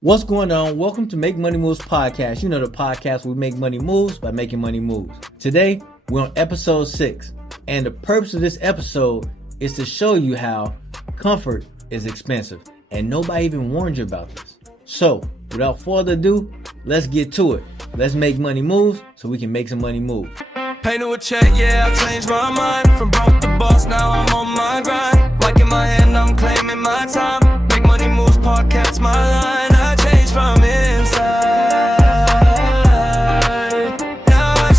What's going on? Welcome to Make Money Moves podcast. You know, the podcast where we make money moves by making money moves. Today, we're on episode 6. And the purpose of this episode is to show you how comfort is expensive. And nobody even warned you about this. So, without further ado, let's get to it. Let's make money moves so we can make some money move. Pay to a check, yeah, I changed my mind. From broke to boss, now I'm on my grind. Like in my hand, I'm claiming my time. Make money moves, podcast my line. I changed from inside. Now I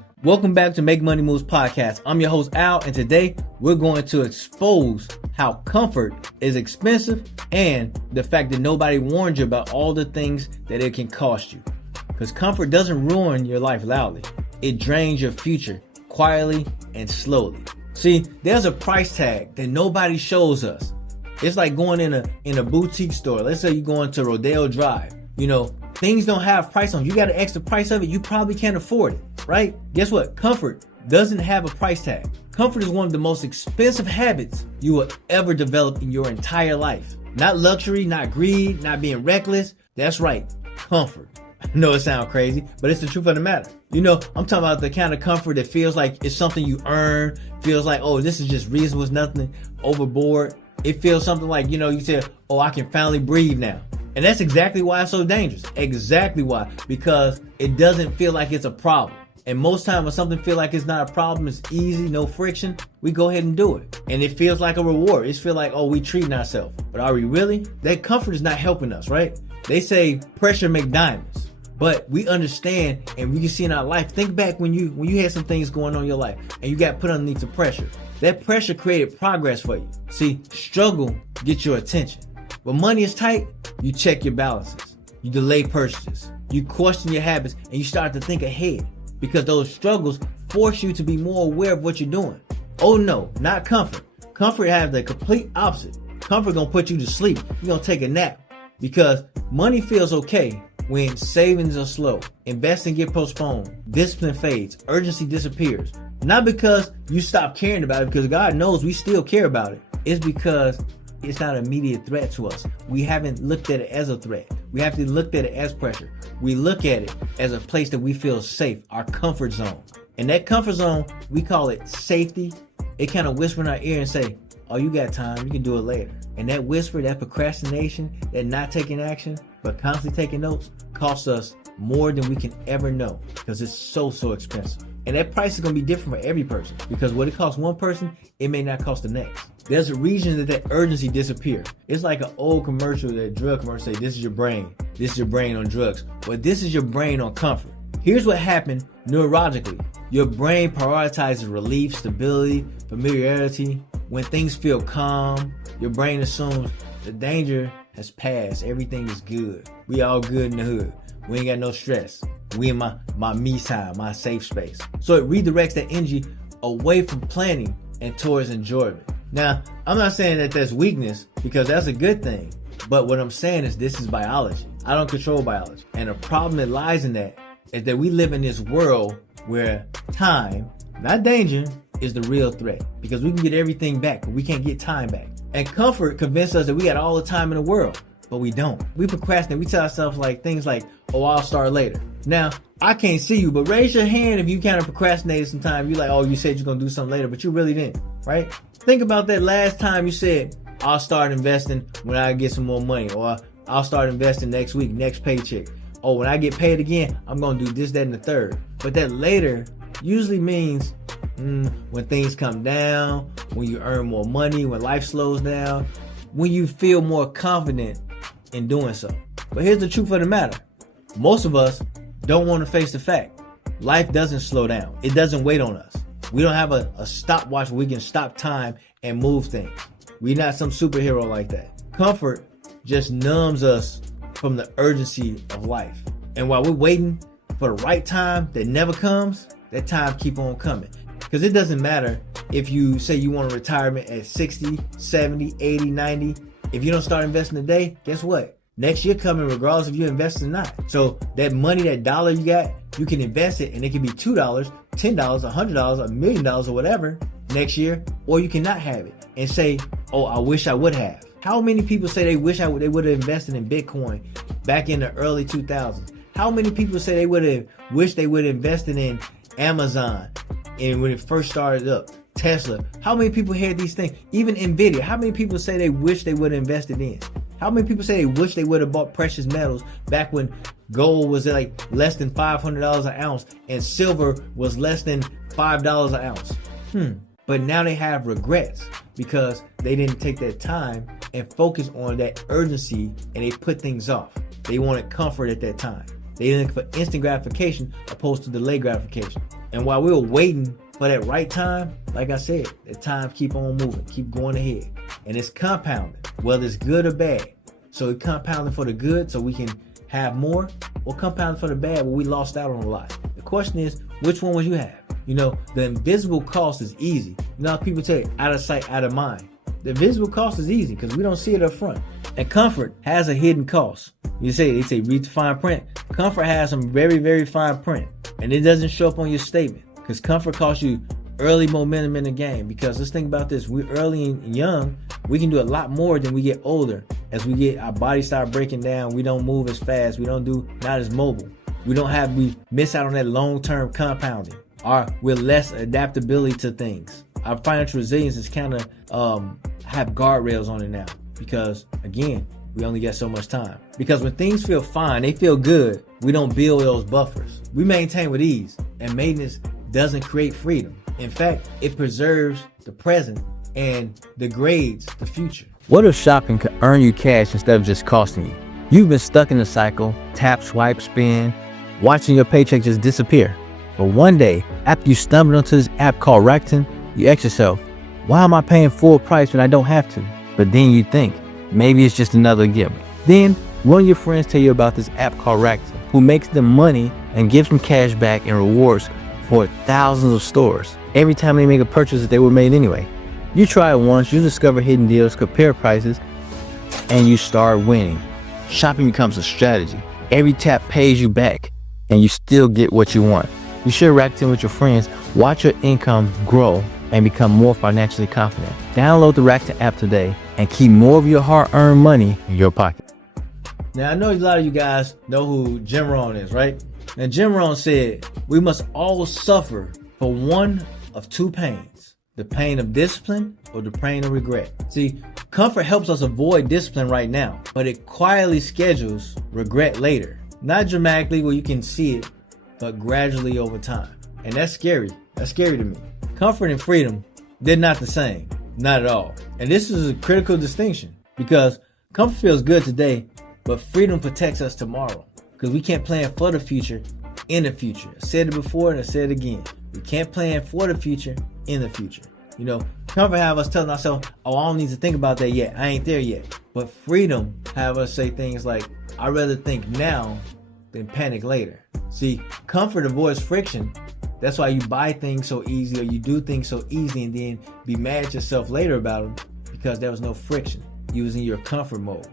shine. Welcome back to Make Money Moves podcast. I'm your host, Al, and today we're going to expose how comfort is expensive and the fact that nobody warned you about all the things that it can cost you. Because comfort doesn't ruin your life loudly. It drains your future quietly and slowly. See, there's a price tag that nobody shows us. It's like going in a boutique store. Let's say you're going to Rodeo Drive. You know, things don't have price on. You got an extra price of it. You probably can't afford it, right? Guess what? Comfort doesn't have a price tag. Comfort is one of the most expensive habits you will ever develop in your entire life. Not luxury, not greed, not being reckless. That's right, comfort. I know it sounds crazy, but it's the truth of the matter. You know, I'm talking about the kind of comfort that feels like it's something you earn, feels like, oh, this is just reasonable, it's nothing overboard. It feels something like, you know, you say, oh, I can finally breathe now. And that's exactly why it's so dangerous. Exactly why. Because it doesn't feel like it's a problem. And most times when something feels like it's not a problem, it's easy, no friction, we go ahead and do it. And it feels like a reward. It feels like, oh, we treating ourselves. But are we really? That comfort is not helping us, right? They say pressure make diamonds. But we understand and we can see in our life. Think back when you had some things going on in your life and you got put underneath the pressure. That pressure created progress for you. See, struggle gets your attention. When money is tight, you check your balances. You delay purchases. You question your habits and you start to think ahead. Because those struggles force you to be more aware of what you're doing. Oh no, not comfort. Comfort has the complete opposite. Comfort gonna put you to sleep. You're gonna take a nap. Because money feels okay when savings are slow, investing get postponed, discipline fades, urgency disappears. Not because you stop caring about it, because God knows we still care about it. It's because it's not an immediate threat to us. We haven't looked at it as a threat. We haven't looked at it as pressure. We look at it as a place that we feel safe, our comfort zone. And that comfort zone, we call it safety. It kind of whisper in our ear and say, oh, you got time, you can do it later. And that whisper, that procrastination, that not taking action, but constantly taking notes, costs us more than we can ever know because it's so expensive. And that price is going to be different for every person because what it costs one person, it may not cost the next. There's a reason that urgency disappears. It's like an old commercial, that drug commercial say, this is your brain. This is your brain on drugs. But this is your brain on comfort. Here's what happened neurologically. Your brain prioritizes relief, stability, familiarity. When things feel calm, your brain assumes the danger has passed. Everything is good. We all good in the hood. We ain't got no stress. We in my me time, my safe space. So it redirects that energy away from planning and towards enjoyment. Now, I'm not saying that that's weakness because that's a good thing. But what I'm saying is this is biology. I don't control biology. And the problem that lies in that is that we live in this world where time, not danger, is the real threat. Because we can get everything back, but we can't get time back. And comfort convinced us that we got all the time in the world. But we don't. We procrastinate. We tell ourselves like things like, oh, I'll start later. Now, I can't see you, but raise your hand if you kind of procrastinated sometime. You're like, oh, you said you're going to do something later, but you really didn't, right? Think about that last time you said, I'll start investing when I get some more money, or I'll start investing next week, next paycheck. Oh, when I get paid again, I'm going to do this, that, and the third. But that later usually means when things come down, when you earn more money, when life slows down, when you feel more confident in doing so. But here's the truth of the matter. Most of us don't want to face the fact. Life doesn't slow down. It doesn't wait on us. We don't have a stopwatch where we can stop time and move things. We're not some superhero like that. Comfort just numbs us from the urgency of life. And while we're waiting for the right time that never comes, that time keep on coming. Because it doesn't matter if you say you want a retirement at 60, 70, 80, 90. If you don't start investing today, guess what? Next year coming regardless if you invest or not. So that money, that $1 you got, you can invest it and it can be $2, $10, $100, $1 million or whatever. next year, or you cannot have it and say, oh, I wish I would have. How many people say they wish they would have invested in Bitcoin back in the early 2000s? How many people say they would have wished they would have invested in Amazon and when it first started up? Tesla. How many people heard these things? Even Nvidia. How many people say they wish they would have invested in? How many people say they wish they would have bought precious metals back when gold was like less than $500 an ounce and silver was less than $5 an ounce? But now they have regrets because they didn't take that time and focus on that urgency, and they put things off. They wanted comfort at that time. They didn't look for instant gratification opposed to delayed gratification. And while we were waiting for that right time, like I said, the time keep on moving, keep going ahead. And it's compounding, whether it's good or bad. So it's compounding for the good so we can have more, or compounding for the bad where we lost out on a lot. The question is, which one would you have? You know, the invisible cost is easy. You know how people say out of sight, out of mind. The invisible cost is easy because we don't see it up front. And comfort has a hidden cost. They say read the fine print. Comfort has some very, very fine print. And it doesn't show up on your statement because comfort costs you early momentum in the game. Because let's think about this. We're early and young. We can do a lot more than we get older. As we get our bodies start breaking down, we don't move as fast. We don't do not as mobile. We miss out on that long-term compounding. We're less adaptability to things. Our financial resilience is kind of have guardrails on it now because, again, we only got so much time. Because when things feel fine, they feel good, we don't build those buffers. We maintain with ease, and maintenance doesn't create freedom. In fact, it preserves the present and degrades the future. What if shopping could earn you cash instead of just costing you? You've been stuck in a cycle, tap, swipe, spend, watching your paycheck just disappear. But one day, after you stumbled onto this app called Rakuten, you ask yourself, why am I paying full price when I don't have to? But then you think, maybe it's just another gift. Then one of your friends tell you about this app called Rakuten, who makes them money and gives them cash back and rewards for thousands of stores every time they make a purchase that they were made anyway. You try it once, you discover hidden deals, compare prices, and you start winning. Shopping becomes a strategy. Every tap pays you back, and you still get what you want. You share Rakuten with your friends, watch your income grow, and become more financially confident. Download the Rakuten app today and keep more of your hard-earned money in your pocket. Now, I know a lot of you guys know who Jim Rohn is, right? Now, Jim Rohn said, we must all suffer for one of two pains, the pain of discipline or the pain of regret. See, comfort helps us avoid discipline right now, but it quietly schedules regret later. Not dramatically where you can see it, but gradually over time. And that's scary. That's scary to me. Comfort and freedom, they're not the same. Not at all. And this is a critical distinction because comfort feels good today, but freedom protects us tomorrow. Because we can't plan for the future in the future. I said it before and I said it again. We can't plan for the future in the future. You know, comfort have us telling ourselves, oh, I don't need to think about that yet. I ain't there yet. But freedom have us say things like, I'd rather think now than panic later. See, comfort avoids friction. That's why you buy things so easy or you do things so easy and then be mad at yourself later about them because there was no friction. You was in your comfort mode.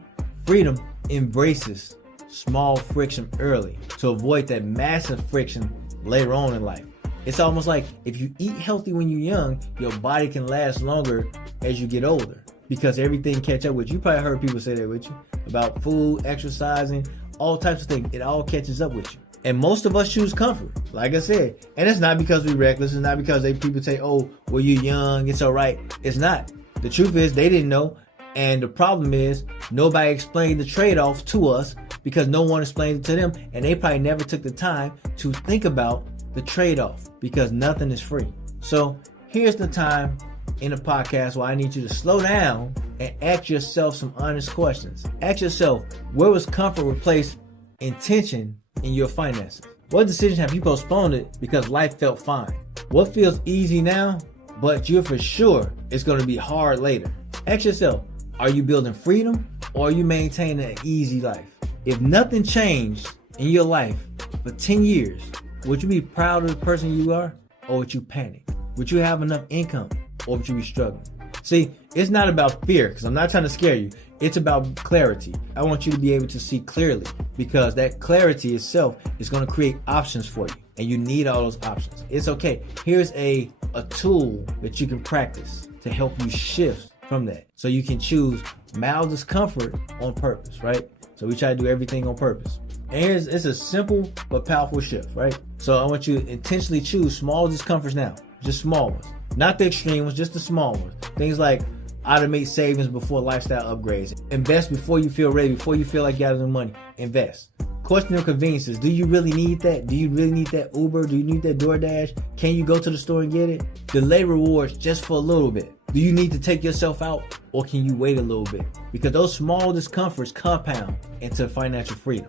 Freedom embraces small friction early to avoid that massive friction later on in life. It's almost like if you eat healthy when you're young, your body can last longer as you get older because everything catch up with you. You probably heard people say that with you about food, exercising, all types of things. It all catches up with you. And most of us choose comfort, like I said. And it's not because we're reckless. It's not because people say, oh, well, you're young, it's all right. It's not. The truth is they didn't know. And the problem is nobody explained the trade-off to us because no one explained it to them. And they probably never took the time to think about the trade-off because nothing is free. So here's the time in the podcast where I need you to slow down and ask yourself some honest questions. Ask yourself, where was comfort replaced intention in your finances? What decision have you postponed it because life felt fine? What feels easy now, but you're for sure it's going to be hard later? Ask yourself, are you building freedom or are you maintaining an easy life? If nothing changed in your life for 10 years, would you be proud of the person you are or would you panic? Would you have enough income or would you be struggling? See, it's not about fear because I'm not trying to scare you. It's about clarity. I want you to be able to see clearly because that clarity itself is going to create options for you and you need all those options. It's okay. Here's a a tool that you can practice to help you shift from that. So you can choose mild discomfort on purpose, right? So we try to do everything on purpose. And it's a simple but powerful shift, right? So I want you to intentionally choose small discomforts now, just small ones. Not the extreme ones, just the small ones. Things like automate savings before lifestyle upgrades. Invest before you feel ready, before you feel like you got enough money. Invest. Question your conveniences. Do you really need that? Do you really need that Uber? Do you need that DoorDash? Can you go to the store and get it? Delay rewards just for a little bit. Do you need to take yourself out, or can you wait a little bit? Because those small discomforts compound into financial freedom.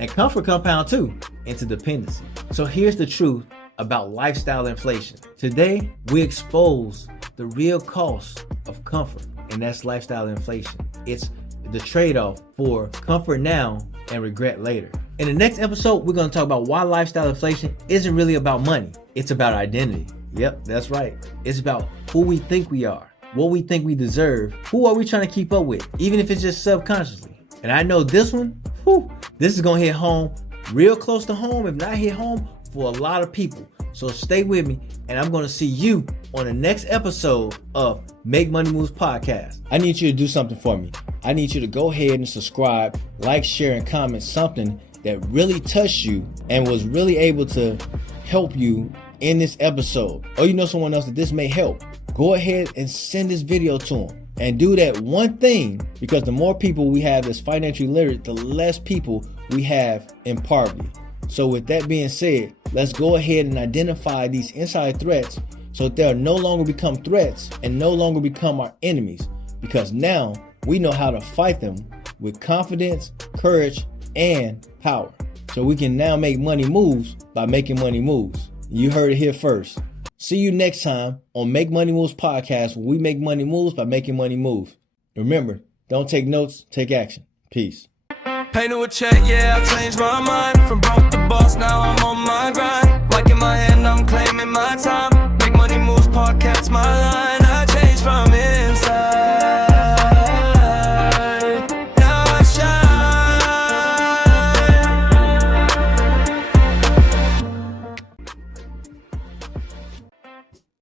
And comfort compound too into dependency. So here's the truth about lifestyle inflation. Today, we expose the real cost of comfort, and that's lifestyle inflation. It's the trade-off for comfort now and regret later. In the next episode, we're going to talk about why lifestyle inflation isn't really about money. It's about identity. Yep, that's right. It's about who we think we are, what we think we deserve, who are we trying to keep up with, even if it's just subconsciously. And I know this one, this is going to hit home, real close to home, if not hit home, for a lot of people. So stay with me, and I'm going to see you on the next episode of Make Money Moves Podcast. I need you to do something for me. I need you to go ahead and subscribe, like, share, and comment something that really touched you and was really able to help you in this episode. Or you know someone else that this may help. Go ahead and send this video to them. And do that one thing, because the more people we have that's financially literate, the less people we have in poverty. So with that being said, let's go ahead and identify these inside threats so that they'll no longer become threats and no longer become our enemies, because now we know how to fight them with confidence, courage, and power. So we can now make money moves by making money moves. You heard it here first. See you next time on Make Money Moves Podcast, where we make money moves by making money move. Remember, don't take notes, take action. Peace. Pay to a check, yeah, I changed my mind. From broke to boss, now I'm on my grind. Like in my hand, I'm claiming my time.